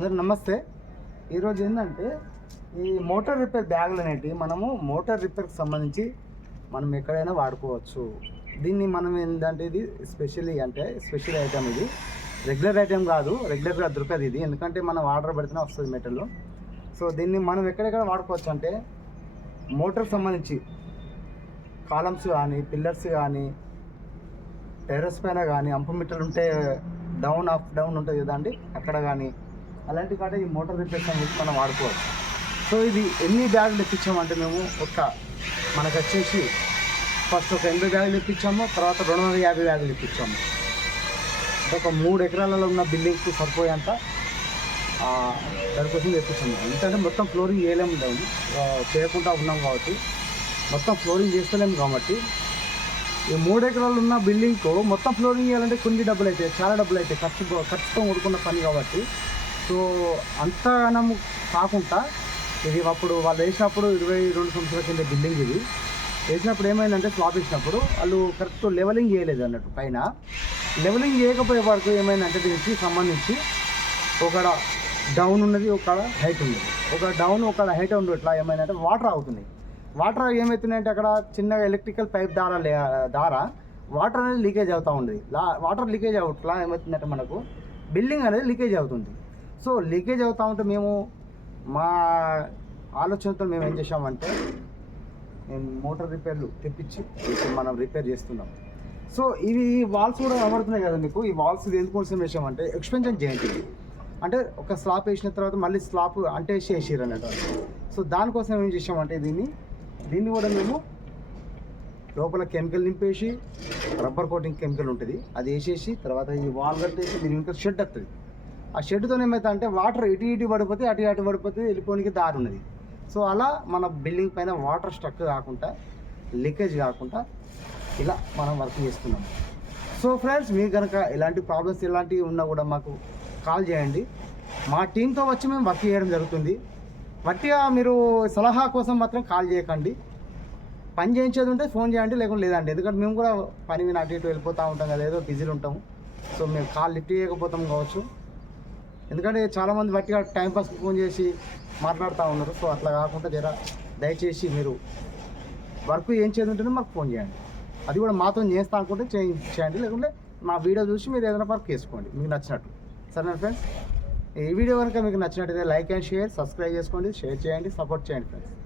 అందరు నమస్తే. ఈరోజు ఏంటంటే ఈ మోటార్ రిపేర్ బ్యాగులు అనేటివి మనము మోటార్ రిపేర్కి సంబంధించి మనం ఎక్కడైనా వాడుకోవచ్చు. దీన్ని మనం ఏంటంటే ఇది స్పెషల్ ఐటమ్. ఇది రెగ్యులర్ ఐటమ్ కాదు, రెగ్యులర్గా దొరకదు ఇది. ఎందుకంటే మనం ఆర్డర్ పెడితేనే వస్తుంది మెటీరియల్. సో దీన్ని మనం ఎక్కడెక్కడ వాడుకోవచ్చు అంటే మోటార్కి సంబంధించి కాలమ్స్ కానీ, పిల్లర్స్ కానీ, టెర్రస్ పైన కానీ, అంపు మీటర్లు ఉంటే డౌన్ అప్ డౌన్ ఉంటుంది కదండి, అక్కడ కానీ అలాంటి కాడ ఈ మోటార్ రిపేర్ సంబంధించి మనం వాడుకోవచ్చు. సో ఇది ఎన్ని బ్యాగులు తెప్పించామంటే మేము మనకు వచ్చేసి ఫస్ట్ ఒక 80 బ్యాగులు తెప్పించాము, తర్వాత 250 బ్యాగులు తెప్పించాము. ఒక 3 ఎకరాలలో ఉన్న బిల్డింగ్కి సరిపోయేంత దానికోసం తెప్పించాము. ఎందుకంటే మొత్తం ఫ్లోరింగ్ చేయకుండా ఉన్నాం కాబట్టి, మొత్తం ఫ్లోరింగ్ చేస్తలేము కాబట్టి ఈ 3 ఎకరాలు ఉన్న బిల్డింగ్కు మొత్తం ఫ్లోరింగ్ చేయాలంటే కొన్ని డబ్బులు అవుతాయి, చాలా డబ్బులు అవుతాయి. ఖర్చుతో కూడుకున్న పని కాబట్టి. సో అంతగానం కాకుండా ఇది అప్పుడు వాళ్ళు వేసినప్పుడు 22 సంవత్సరాల కింద బిల్డింగ్ ఇది వేసినప్పుడు ఏమైందంటే స్లాబ్ వేసినప్పుడు వాళ్ళు కరెక్ట్ లెవెలింగ్ చేయలేదు అన్నట్టు. పైన లెవెలింగ్ చేయకపోయే వరకు ఏమైందంటే దీనికి సంబంధించి ఒక డౌన్ ఉన్నది, ఒక హైట్ ఉన్నది. ఒక డౌన్ ఒక హైట్ ఉండి ఇట్లా ఏమైందంటే వాటర్ అవుతుంది. వాటర్ ఏమవుతున్నాయంటే అక్కడ చిన్నగా ఎలక్ట్రికల్ పైప్ ద్వారా వాటర్ అనేది లీకేజ్ అవుతూ ఉండేది. వాటర్ లీకేజ్ అవుట్లా ఏమవుతుందంటే మనకు బిల్డింగ్ అనేది లీకేజ్ అవుతుంది. సో లీకేజ్ అవుతూ ఉంటే మేము మా ఆలోచనతో మేము ఏం చేసామంటే మోటార్ రిపేర్లు తెప్పించి మనం రిపేర్ చేస్తున్నాం. సో ఇవి వాల్స్ కూడా కనబడుతున్నాయి కదా మీకు. ఈ వాల్స్ ఎందుకోసం వేసామంటే ఎక్స్పెన్షన్ చేయండి, అంటే ఒక స్లాబ్ వేసిన తర్వాత మళ్ళీ స్లాబ్ అంటే వేసేసారు అన్నట్టు. సో దానికోసం ఏం చేసామంటే దీన్ని కూడా మేము లోపల కెమికల్ నింపేసి, రబ్బర్ కోటింగ్ కెమికల్ ఉంటుంది అది వేసేసి, తర్వాత ఈ వాల్ కట్టేసి దీని ఇంకా షెడ్ వస్తుంది. ఆ షెడ్తో ఏమవుతా అంటే వాటర్ ఇటు పడిపోతే అటు పడిపోతే వెళ్ళిపోనికి దారి ఉన్నది. సో అలా మన బిల్డింగ్ పైన వాటర్ స్ట్రక్ కాకుండా, లీకేజ్ కాకుండా ఇలా మనం వర్క్ చేస్తున్నాం. సో ఫ్రెండ్స్, మీకు కనుక ఇలాంటి ప్రాబ్లమ్స్ ఇలాంటివి ఉన్నా కూడా మాకు కాల్ చేయండి. మా టీంతో వచ్చి మేము వర్క్ చేయడం జరుగుతుంది. వట్టిగా మీరు సలహా కోసం మాత్రం కాల్ చేయకండి. పని చేయించేది ఉంటే ఫోన్ చేయండి, లేకుంటే లేదండి. ఎందుకంటే మేము కూడా పని మీద అటు ఇటు వెళ్ళిపోతూ ఉంటాం కదా, ఏదో బిజీలు ఉంటాము. సో మేము కాల్ లిఫ్ట్ చేయకపోతాం కావచ్చు, ఎందుకంటే చాలామంది వట్టిగా టైంపాస్కి ఫోన్ చేసి మాట్లాడుతూ ఉన్నారు. సో అట్లా కాకుండా దయచేసి మీరు వర్క్ ఏం చేస్తుంటేనే మాకు ఫోన్ చేయండి. అది కూడా మాతో చేస్తా అనుకుంటే చేయండి, లేకుంటే మా వీడియో చూసి మీరు ఏదైనా వర్క్ చేసుకోండి మీకు నచ్చినట్టు. సరేనా ఫ్రెండ్స్? ఈ వీడియో కనుక మీకు నచ్చినట్టయితే లైక్ అండ్ షేర్, సబ్స్క్రైబ్ చేసుకోండి, షేర్ చేయండి, సపోర్ట్ చేయండి ఫ్రెండ్స్.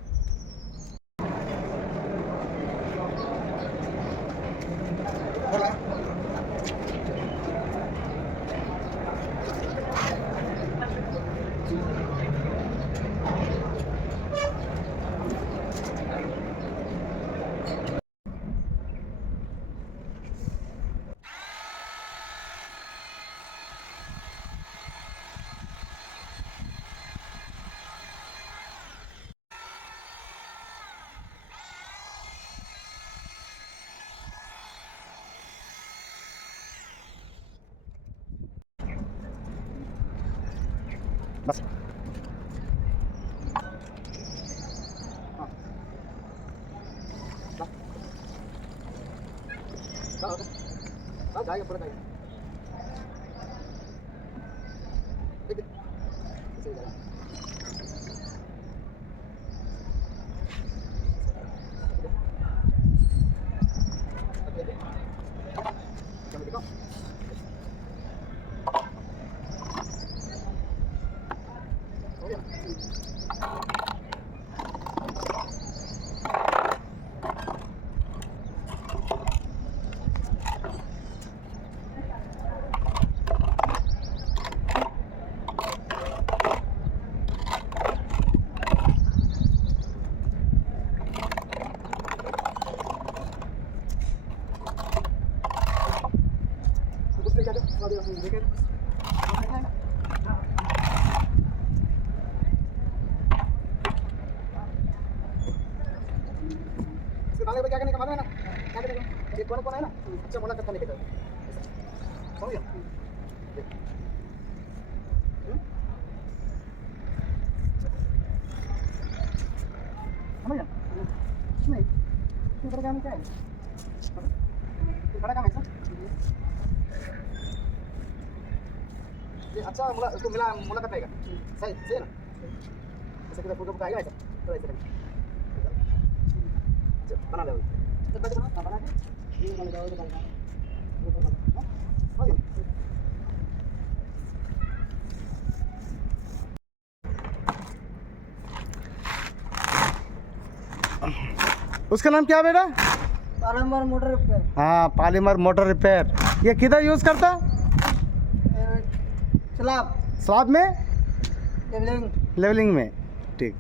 बस जाएगा पूरा जाएगा। क्या करने का मालूम है ना, क्या करेगा ये कौन है ना, अच्छा मुलाकात करने के लिए समझ गया। समझ गया नहीं बड़ा काम क्या है, बड़ा काम है सर। अच्छा उसको मिला मुलाकात आएगा सही सही ना ऐसे किधर फोटो आएगा ऐसा थोड़ा ऐसे बना ले बना के ये बना दो तो बना उसका नाम क्या बेटा? Polymer motor repair. हाँ, पॉलीमर मोटर रिपेयर। ये किधर यूज़ करता? स्लैब स्लैब में, लेवलिंग में। ठीक।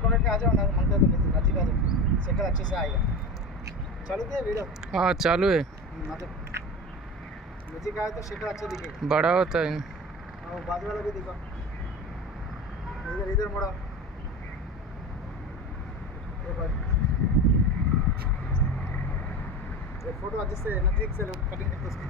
पकड़ के आ जाओ ना मंगता तो नहीं नजदीक आ जाओ शक्ल अच्छे से आएगा चालू किया वीडियो हाँ चालू है मतलब नजदीक आए तो शक्ल अच्छा दिखेगा बड़ा होता है वो बाजू वाला भी दिखा इधर इधर मुड़ा ये फोटो अच्छे से नजदीक से कटिंग करते उसकी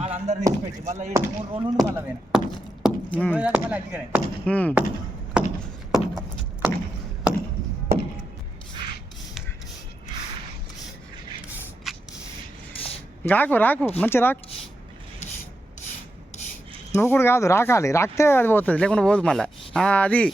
వాళ్ళందరూ తీసిపెట్టి మళ్ళీ ఈ 3 రోజులు నుండి మళ్ళీ వేనా మళ్ళీ అట్టిగానే రాకు మంచి రాకు నువ్వు కూడా కాదు రాకాలి రాకితే అది పోతుంది లేకుండా పోదు మళ్ళీ అది